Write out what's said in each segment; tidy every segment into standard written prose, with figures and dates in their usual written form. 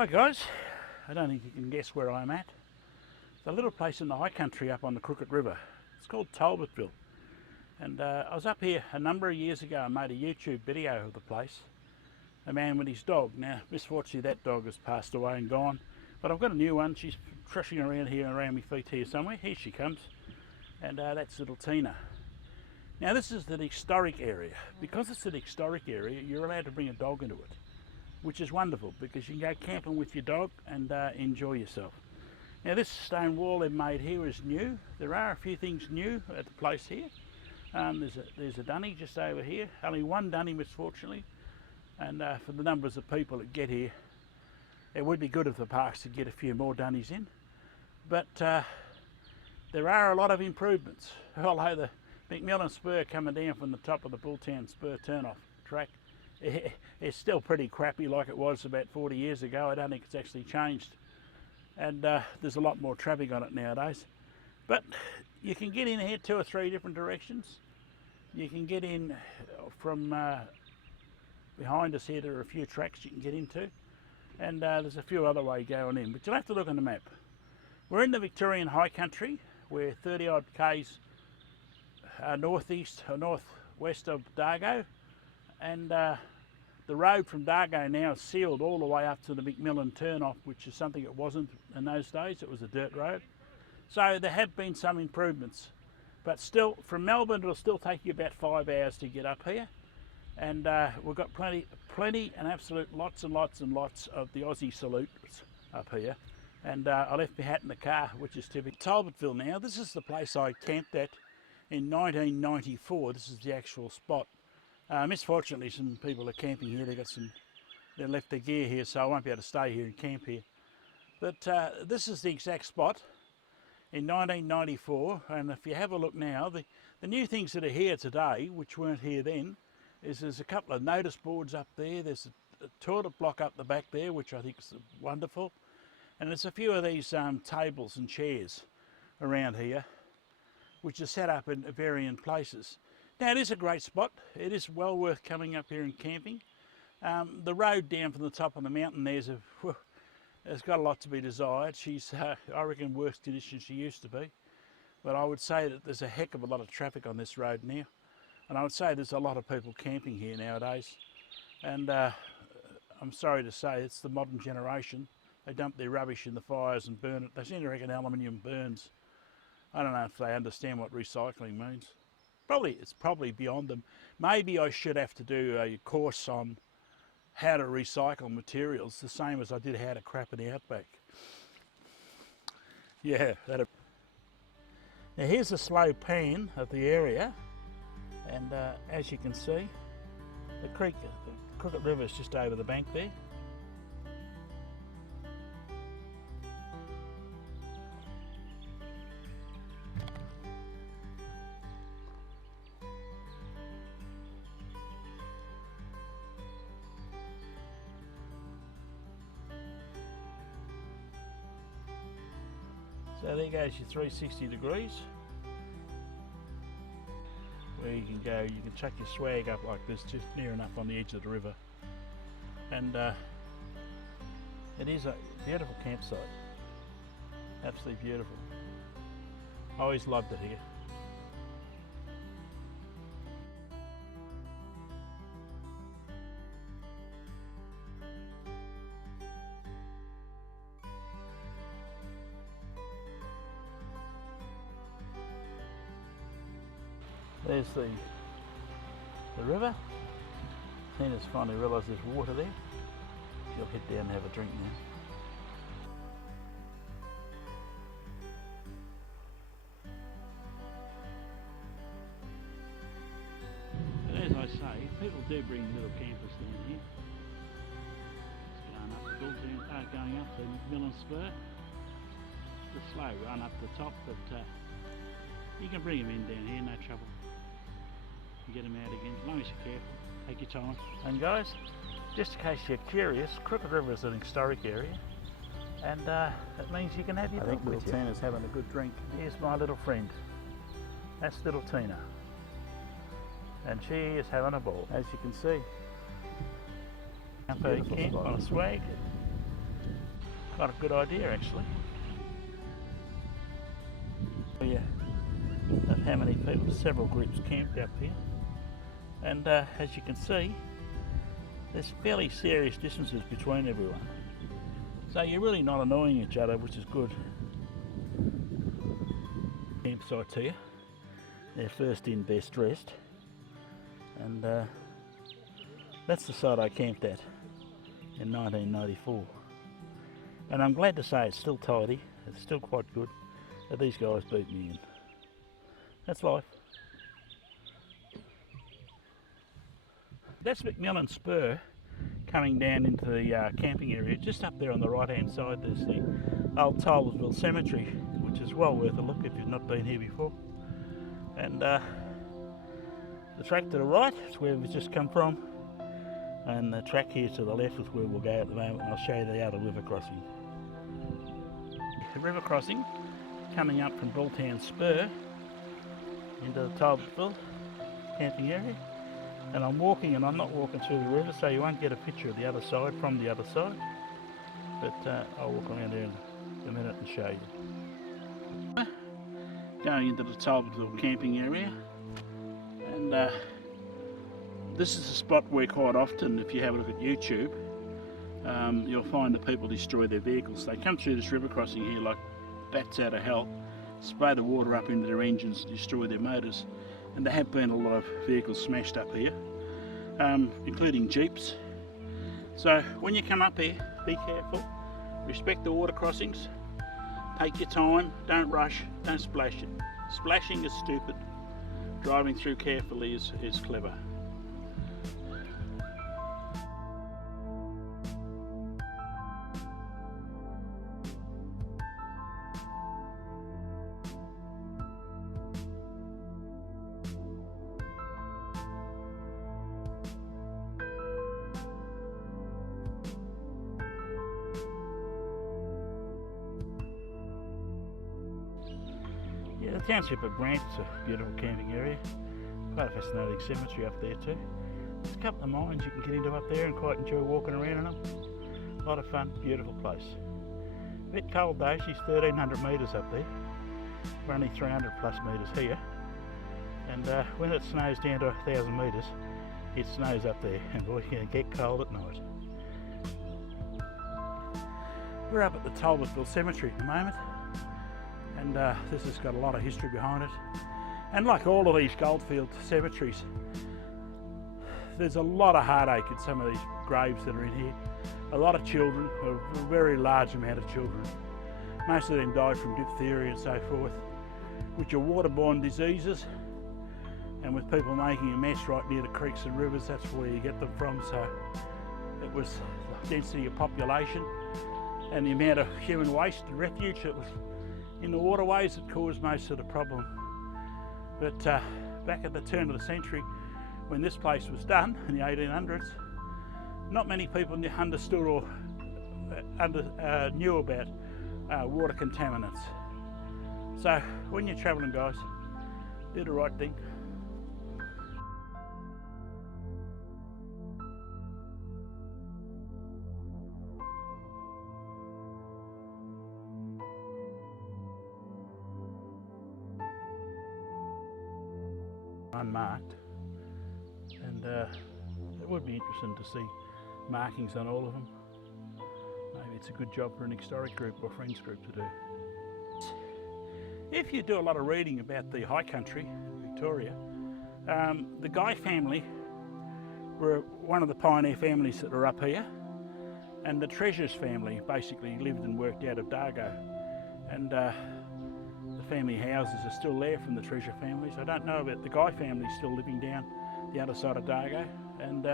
Hi guys, I don't think you can guess where I'm at. It's a little place in the high country up on the Crooked River. It's called Talbotville. And I was up here a number of years ago and made a YouTube video of the place. A man with his dog. Now, misfortunately that dog has passed away and gone. But I've got a new one. She's trotting around here, around my feet here somewhere. Here she comes. And that's little Tina. Now this is an historic area. Because it's an historic area, you're allowed to bring a dog into it, which is wonderful because you can go camping with your dog and enjoy yourself. Now this stone wall they've made here is new. There are a few things new at the place here. There's a dunny just over here. Only one dunny, misfortunately. And for the numbers of people that get here, it would be good if the parks could get a few more dunnies in. But there are a lot of improvements. Although the McMillan Spur coming down from the top of the Bulltown Spur turnoff track, it's still pretty crappy like it was about 40 years ago. I don't think it's actually changed. And there's a lot more traffic on it nowadays. But you can get in here 2 or 3 different directions. You can get in from behind us here. There are a few tracks you can get into. And there's a few other ways going in. But you'll have to look on the map. We're in the Victorian High Country. We're 30 odd k's northeast or northwest of Dargo. And the road from Dargo now is sealed all the way up to the McMillan turnoff, which is something it wasn't in those days. It was a dirt road. So there have been some improvements, but still from Melbourne it'll still take you about 5 hours to get up here. And we've got plenty and absolute lots and lots and lots of the Aussie salutes up here. And I left my hat in the car, which is typical. Talbotville now, this is the place I camped at in 1994. This is the actual spot. Misfortunately, some people are camping here. They left their gear here, so I won't be able to stay here and camp here. But this is the exact spot in 1994. And if you have a look now, the new things that are here today, which weren't here then, is there's a couple of notice boards up there. There's a toilet block up the back there, which I think is wonderful. And there's a few of these tables and chairs around here, which are set up in varying places. Now it is a great spot. It is well worth coming up here and camping. The road down from the top of the mountain there's got a lot to be desired. She's, I reckon, worse condition she used to be. But I would say that there's a heck of a lot of traffic on this road now. And I would say there's a lot of people camping here nowadays. And I'm sorry to say, it's the modern generation. They dump their rubbish in the fires and burn it. They seem to reckon aluminium burns. I don't know if they understand what recycling means. It's probably beyond them. Maybe I should have to do a course on how to recycle materials, the same as I did how to crap in the outback. Yeah, that'd... Now here's a slow pan of the area, and as you can see, the creek, the Crooked River is just over the bank there. So there goes your 360 degrees, where you can go, you can chuck your swag up like this, just near enough on the edge of the river. And it is a beautiful campsite, absolutely beautiful. I always loved it here. There's the river. Tina's finally realised there's water there. She'll head down and have a drink now. But as I say, people do bring little campers down here. It's going up the Bulltown, going up the McMillan Spur. It's a slow run up the top, but you can bring them in down here, no trouble. Get them out again, as long as you're careful, take your time. And guys, just in case you're curious, Crooked River is an historic area, and it means you can have your dog with you. I think little Tina's having a good drink. Here's my little friend. That's little Tina. And she is having a ball, as you can see. Up at camp on a swag. Quite a good idea actually. Yeah, of how many people, several groups camped up here, and as you can see, there's fairly serious distances between everyone, so you're really not annoying each other, which is good. Campsites here, they're first in, best dressed, and that's the site I camped at in 1994, and I'm glad to say it's still tidy, it's still quite good, but these guys beat me in. That's life. That's McMillan Spur coming down into the camping area. Just up there on the right hand side there's the old Talbotville Cemetery, which is well worth a look if you've not been here before. And the track to the right is where we've just come from, and the track here to the left is where we'll go at the moment, and I'll show you the outer river crossing. The river crossing coming up from Bulltown Spur into the Talbotville camping area, and I'm walking, and I'm not walking through the river, so you won't get a picture of the other side from the other side, but I'll walk around there in a minute and show you. Going into the Talbotville camping area, and this is a spot where quite often, if you have a look at YouTube, you'll find that people destroy their vehicles. They come through this river crossing here like bats out of hell, spray the water up into their engines, destroy their motors, and there have been a lot of vehicles smashed up here, including Jeeps. So when you come up here, be careful, respect the water crossings, take your time, don't rush, don't splash it. Splashing is stupid, driving through carefully is clever. Yeah, the township of Grant is a beautiful camping area. Quite a fascinating cemetery up there too. There's a couple of mines you can get into up there and quite enjoy walking around in them. A lot of fun, beautiful place. A bit cold though, she's 1300 metres up there. We're only 300 plus metres here. And when it snows down to 1000 metres, it snows up there, and boy, you can get cold at night. We're up at the Talbotville Cemetery at the moment, and this has got a lot of history behind it. And like all of these goldfield cemeteries, there's a lot of heartache in some of these graves that are in here. A lot of children, a very large amount of children. Most of them died from diphtheria and so forth, which are waterborne diseases. And with people making a mess right near the creeks and rivers, that's where you get them from. So it was the density of population and the amount of human waste and refuge that was in the waterways that caused most of the problem. But back at the turn of the century, when this place was done in the 1800s, not many people understood or knew about water contaminants. So when you're travelling, guys, do the right thing. Unmarked, and it would be interesting to see markings on all of them. Maybe it's a good job for an historic group or friends group to do. If you do a lot of reading about the high country, Victoria, the Guy family were one of the pioneer families that are up here, and the Treasures family basically lived and worked out of Dargo, and the family houses are still there from the Treasure families. I don't know about the Guy family still living down the other side of Dargo, and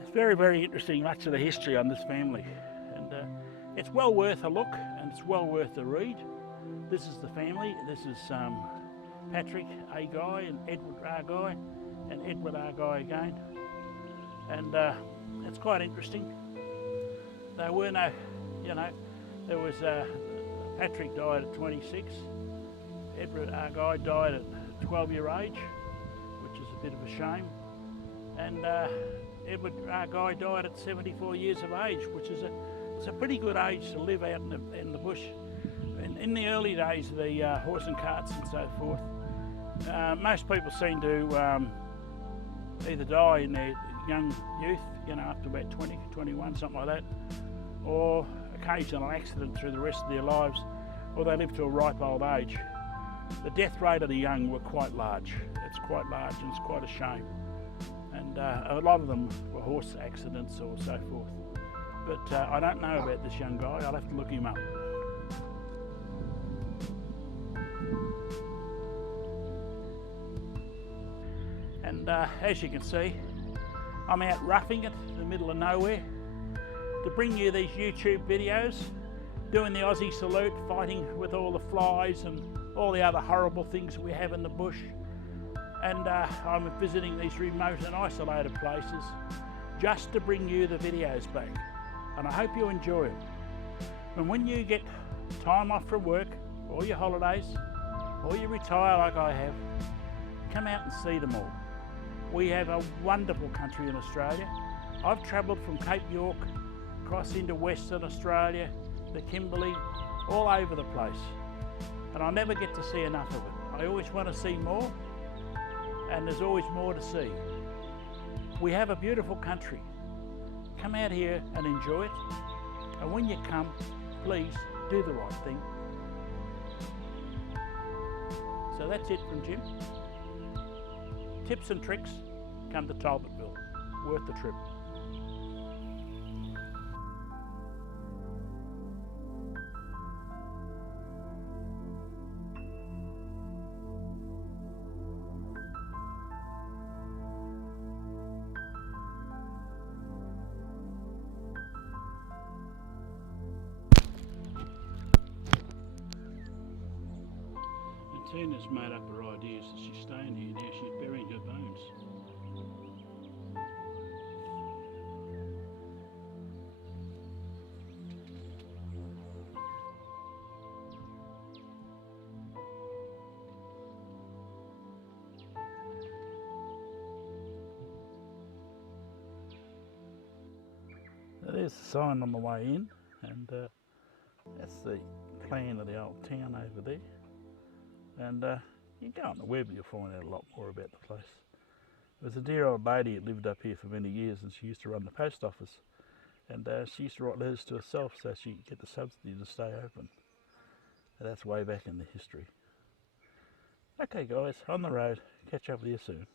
it's very, very interesting, much of the history on this family, and it's well worth a look and it's well worth a read. This is the family. This is Patrick A. Guy and Edward R. Guy and Edward R. Guy again, and it's quite interesting. There were no, there was Patrick died at 26, Edward R. Guy died at 12-year age, which is a bit of a shame, and Edward R. Guy died at 74 years of age, which is it's a pretty good age to live out in the bush. In the early days of the horse and carts and so forth, most people seem to either die in their young youth, you know, up to about 20, 21, something like that, or occasional accident through the rest of their lives, or they live to a ripe old age. The death rate of the young were quite large. It's quite large and it's quite a shame. And a lot of them were horse accidents or so forth. But I don't know about this young guy. I'll have to look him up. And as you can see, I'm out roughing it in the middle of nowhere to bring you these YouTube videos, doing the Aussie salute, fighting with all the flies and all the other horrible things we have in the bush. And I'm visiting these remote and isolated places just to bring you the videos back. And I hope you enjoy it. And when you get time off from work, or your holidays, or you retire like I have, come out and see them all. We have a wonderful country in Australia. I've travelled from Cape York across into Western Australia, the Kimberley, all over the place. And I never get to see enough of it. I always want to see more, and there's always more to see. We have a beautiful country. Come out here and enjoy it. And when you come, please do the right thing. So that's it from Jim. Tips and tricks, come to Talbotville. Worth the trip. Tina's made up her ideas that she's staying here now. She's burying her bones. Now there's the sign on the way in, and that's the plan of the old town over there. And you go on the web and you'll find out a lot more about the place. There was a dear old lady that lived up here for many years, and she used to run the post office, and she used to write letters to herself so she could get the subsidy to stay open. And that's way back in the history. Okay guys, on the road, catch up with you soon.